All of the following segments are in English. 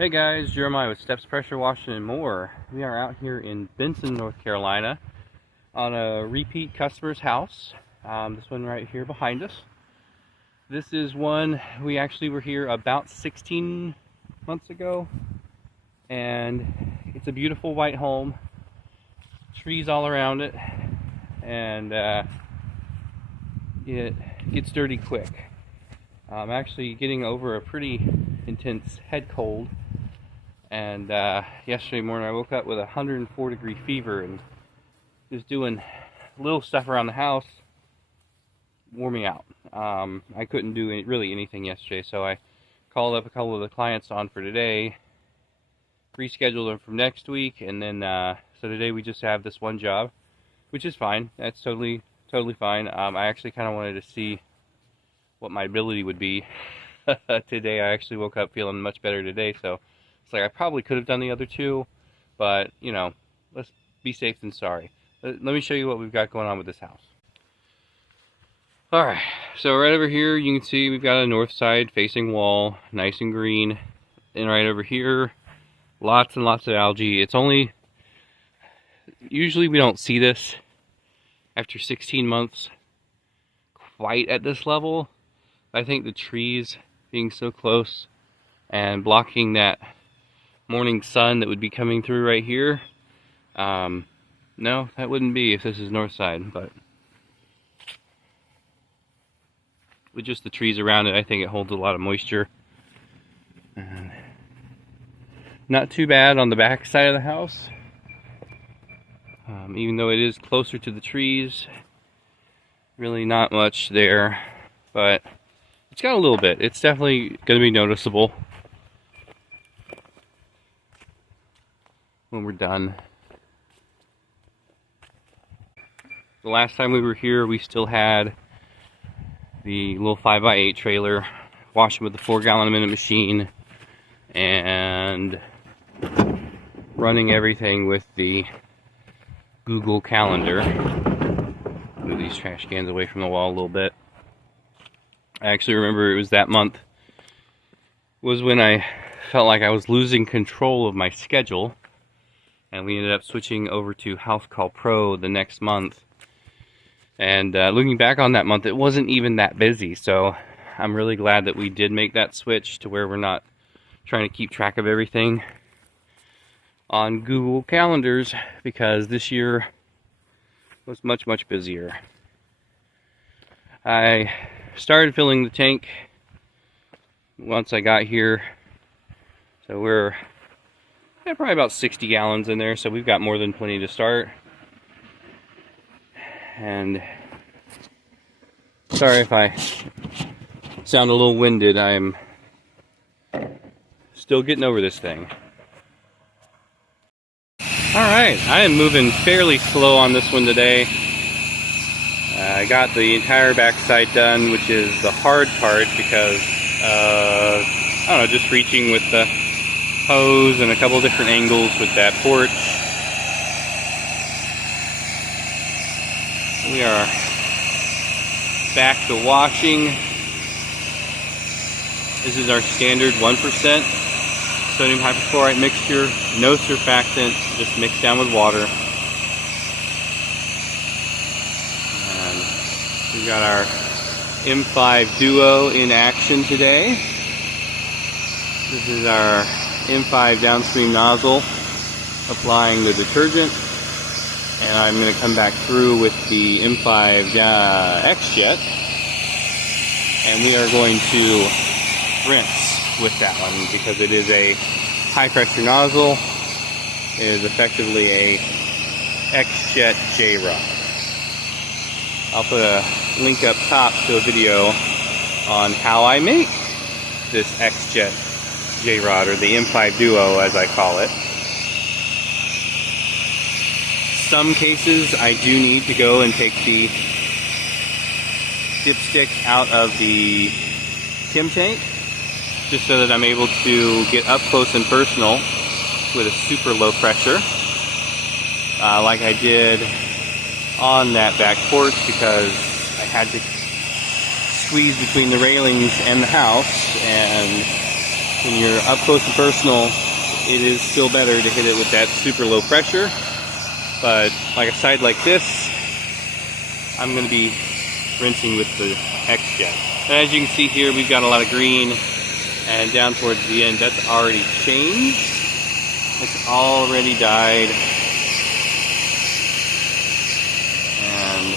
Hey guys, Jeremiah with Steps Pressure Washing and More. We are out here in Benson, North Carolina on a repeat customer's house. This one right here behind us. This is one we actually were here about 16 months ago, and it's a beautiful white home, trees all around it, and it gets dirty quick. I'm actually getting over a pretty intense head cold. And yesterday morning I woke up with a 104-degree fever and just doing little stuff around the house wore me out. I couldn't do really anything yesterday, so I called up a couple of the clients on for today, rescheduled them from next week, and then so today we just have this one job, which is fine. That's totally fine. I actually kind of wanted to see what my ability would be today. I actually woke up feeling much better today, so it's like I probably could have done the other two, but you know, let's be safe than sorry. Let me show you what we've got going on with this house. Alright, so right over here you can see we've got a north side facing wall, nice and green. And right over here, lots and lots of algae. It's only, usually we don't see this after 16 months quite at this level. I think the trees being so close and blocking that morning sun that would be coming through right here. No, that wouldn't be if this is north side, but with just the trees around it, I think it holds a lot of moisture. And not too bad on the back side of the house, even though it is closer to the trees. Really not much there, but it's got a little bit. It's definitely going to be noticeable when we're done. The last time we were here, we still had the little 5x8 trailer, washing with the 4-gallon-a-minute machine, and running everything with the Google Calendar. Move these trash cans away from the wall a little bit. I actually remember it was that month was when I felt like I was losing control of my schedule, and we ended up switching over to House Call Pro the next month. And looking back on that month, it wasn't even that busy, so I'm really glad that we did make that switch to where we're not trying to keep track of everything on Google Calendars, because this year was much busier. I started filling the tank once I got here, so we're probably about 60 gallons in there, so we've got more than plenty to start. And sorry if I sound a little winded, I'm still getting over this thing. Alright, I am moving fairly slow on this one today. I got the entire backside done, which is the hard part, because I don't know, just reaching with the hose and a couple different angles with that porch. We are back to washing. This is our standard 1% sodium hypochlorite mixture, no surfactant, just mixed down with water. And we've got our M5 Duo in action today. This is our M5 downstream nozzle applying the detergent, and I'm going to come back through with the M5 XJET, and we are going to rinse with that one because it is a high pressure nozzle. It is effectively a XJET J-rod. I'll put a link up top to a video on how I make this XJET J-rod, or the M5 Duo as I call it. Some cases I do need to go and take the dipstick out of the Tim tank, just so that I'm able to get up close and personal with a super low pressure, like I did on that back porch, because I had to squeeze between the railings and the house, and when you're up close and personal, it is still better to hit it with that super low pressure. But like a side like this, I'm going to be rinsing with the XJET. And as you can see here, we've got a lot of green, and down towards the end, that's already changed. It's already dyed. And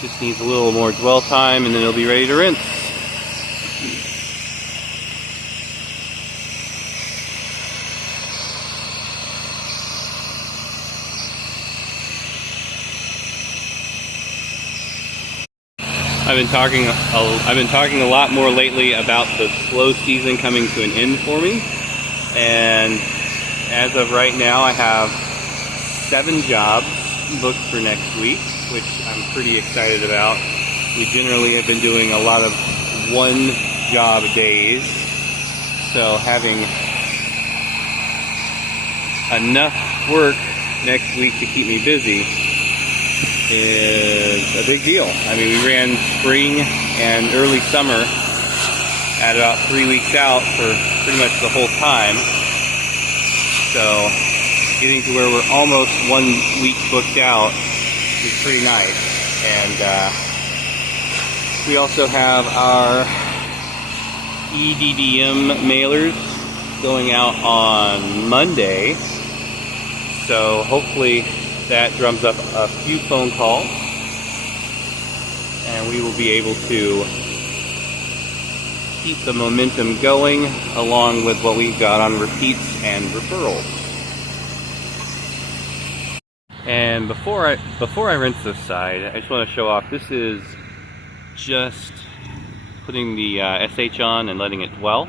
just needs a little more dwell time, and then it'll be ready to rinse. I've been talking a lot more lately about the slow season coming to an end for me, and as of right now I have 7 jobs booked for next week, which I'm pretty excited about. We generally have been doing a lot of 1 job days, so having enough work next week to keep me busy is a big deal. I mean, we ran spring and early summer at about 3 weeks out for pretty much the whole time. So getting to where we're almost 1 week booked out is pretty nice. And we also have our EDDM mailers going out on Monday. So hopefully that drums up a few phone calls, and we will be able to keep the momentum going along with what we've got on repeats and referrals. And before I rinse this side, I just want to show off, this is just putting the SH on and letting it dwell.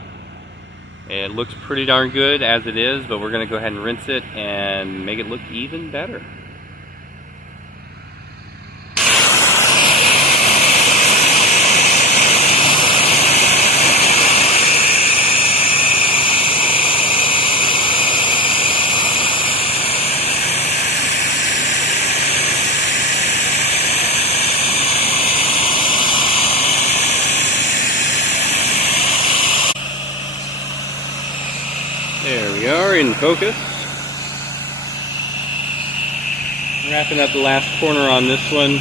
It looks pretty darn good as it is, but we're going to go ahead and rinse it and make it look even better. There we are, in focus. Wrapping up the last corner on this one.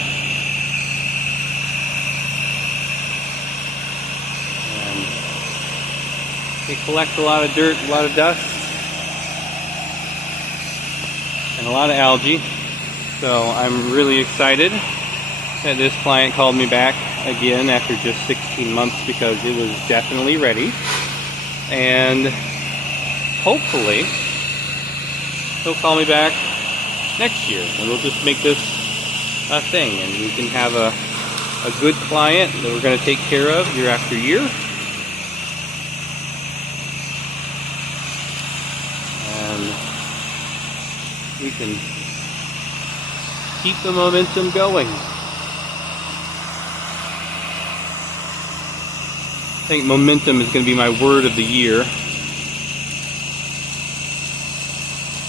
And they collect a lot of dirt, a lot of dust, and a lot of algae. So I'm really excited that this client called me back again after just 16 months, because it was definitely ready. And hopefully he'll call me back next year, and we'll just make this a thing, and we can have a good client that we're going to take care of year after year. And we can keep the momentum going. I think momentum is going to be my word of the year.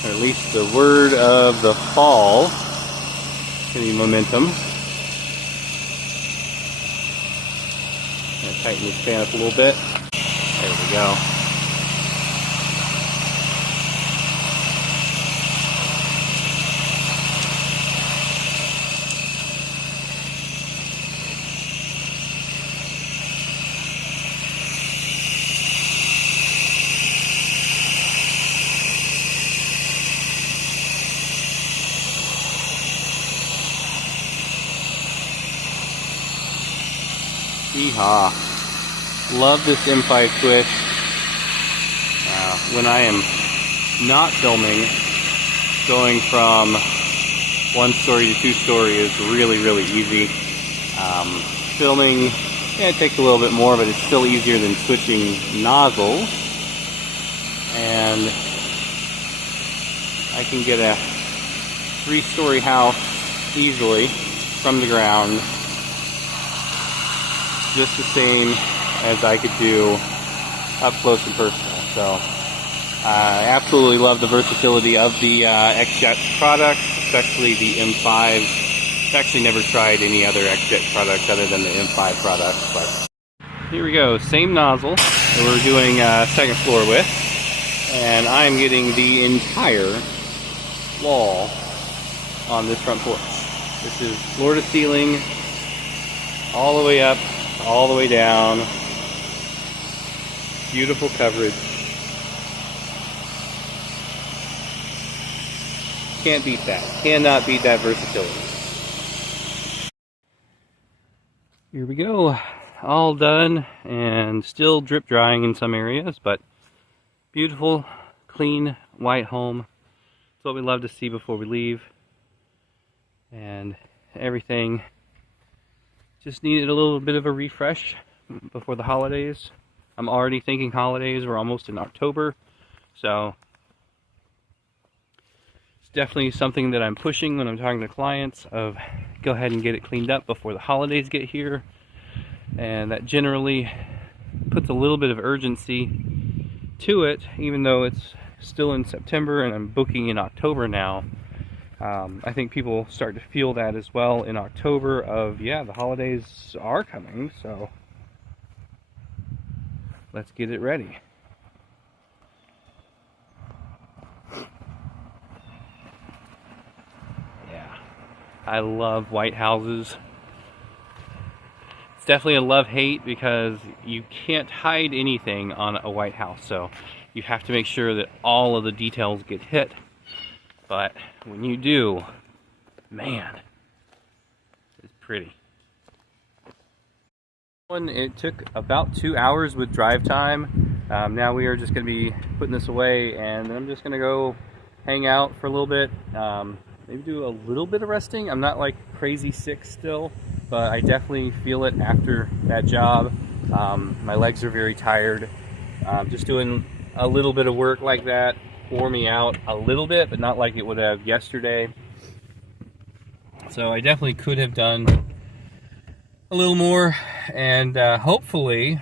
Or at least the word of the fall. It's going to be momentum. Gonna tighten this fan up a little bit. There we go. Yeehaw. Love this M5 Twist. When I am not filming, going from 1-story to 2-story is really, really easy. Filming, yeah, it takes a little bit more, but it's still easier than switching nozzles. And I can get a 3-story house easily from the ground, just the same as I could do up close and personal. So I absolutely love the versatility of the XJET products, especially the M5. I've actually never tried any other XJET product other than the M5 products, but here we go. Same nozzle that we're doing second floor with. And I'm getting the entire wall on this front porch. This is floor to ceiling, all the way up, all the way down. Beautiful coverage. Can't beat that. Cannot beat that versatility. Here we go. All done and still drip drying in some areas, but beautiful, clean, white home. It's what we love to see before we leave. And everything just needed a little bit of a refresh before the holidays. I'm already thinking holidays. We're almost in October, so it's definitely something that I'm pushing when I'm talking to clients of go ahead and get it cleaned up before the holidays get here. And that generally puts a little bit of urgency to it, even though it's still in September and I'm booking in October now. I think people start to feel that as well in October of, yeah, the holidays are coming, so let's get it ready. Yeah, I love white houses. It's definitely a love-hate because you can't hide anything on a white house, so you have to make sure that all of the details get hit. But when you do, man, it's pretty. It took about 2 hours with drive time. Now we are just going to be putting this away, and I'm just going to go hang out for a little bit. Maybe do a little bit of resting. I'm not like crazy sick still, but I definitely feel it after that job. My legs are very tired. Just doing a little bit of work like that wore me out a little bit, but not like it would have yesterday. So I definitely could have done a little more, and hopefully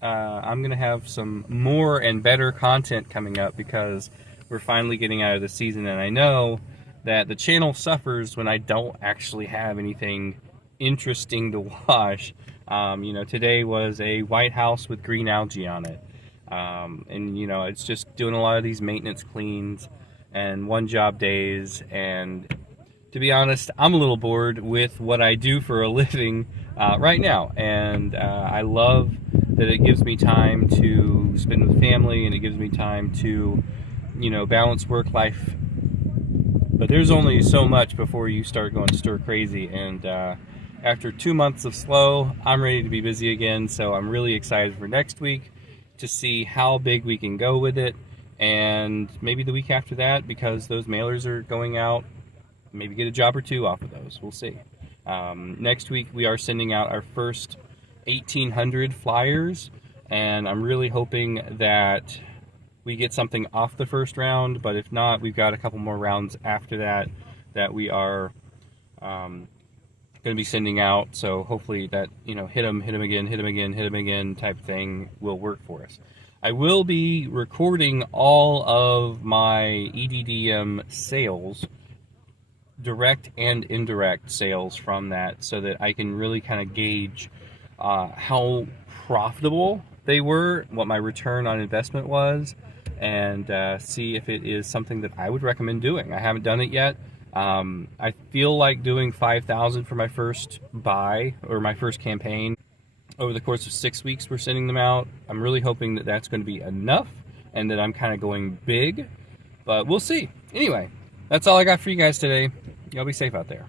I'm gonna have some more and better content coming up because we're finally getting out of the season, and I know that the channel suffers when I don't actually have anything interesting to wash. You know, today was a white house with green algae on it. And you know, it's just doing a lot of these maintenance cleans and one job days, and to be honest, I'm a little bored with what I do for a living right now, and I love that it gives me time to spend with family, and it gives me time to, you know, balance work life. But there's only so much before you start going stir crazy, and after 2 months of slow, I'm ready to be busy again. So I'm really excited for next week to see how big we can go with it, and maybe the week after that, because those mailers are going out, maybe get a job or two off of those. We'll see. Next week we are sending out our first 1,800 flyers, and I'm really hoping that we get something off the first round, but if not, we've got a couple more rounds after that that we are going to be sending out. So hopefully that, you know, hit them again, hit them again, hit them again type thing will work for us. I will be recording all of my EDDM sales, direct and indirect sales from that, so that I can really kind of gauge how profitable they were, what my return on investment was, and see if it is something that I would recommend doing. I haven't done it yet. I feel like doing 5,000 for my first buy, or my first campaign. Over the course of 6 weeks we're sending them out. I'm really hoping that that's going to be enough and that I'm kind of going big, but we'll see. Anyway, that's all I got for you guys today. Y'all be safe out there.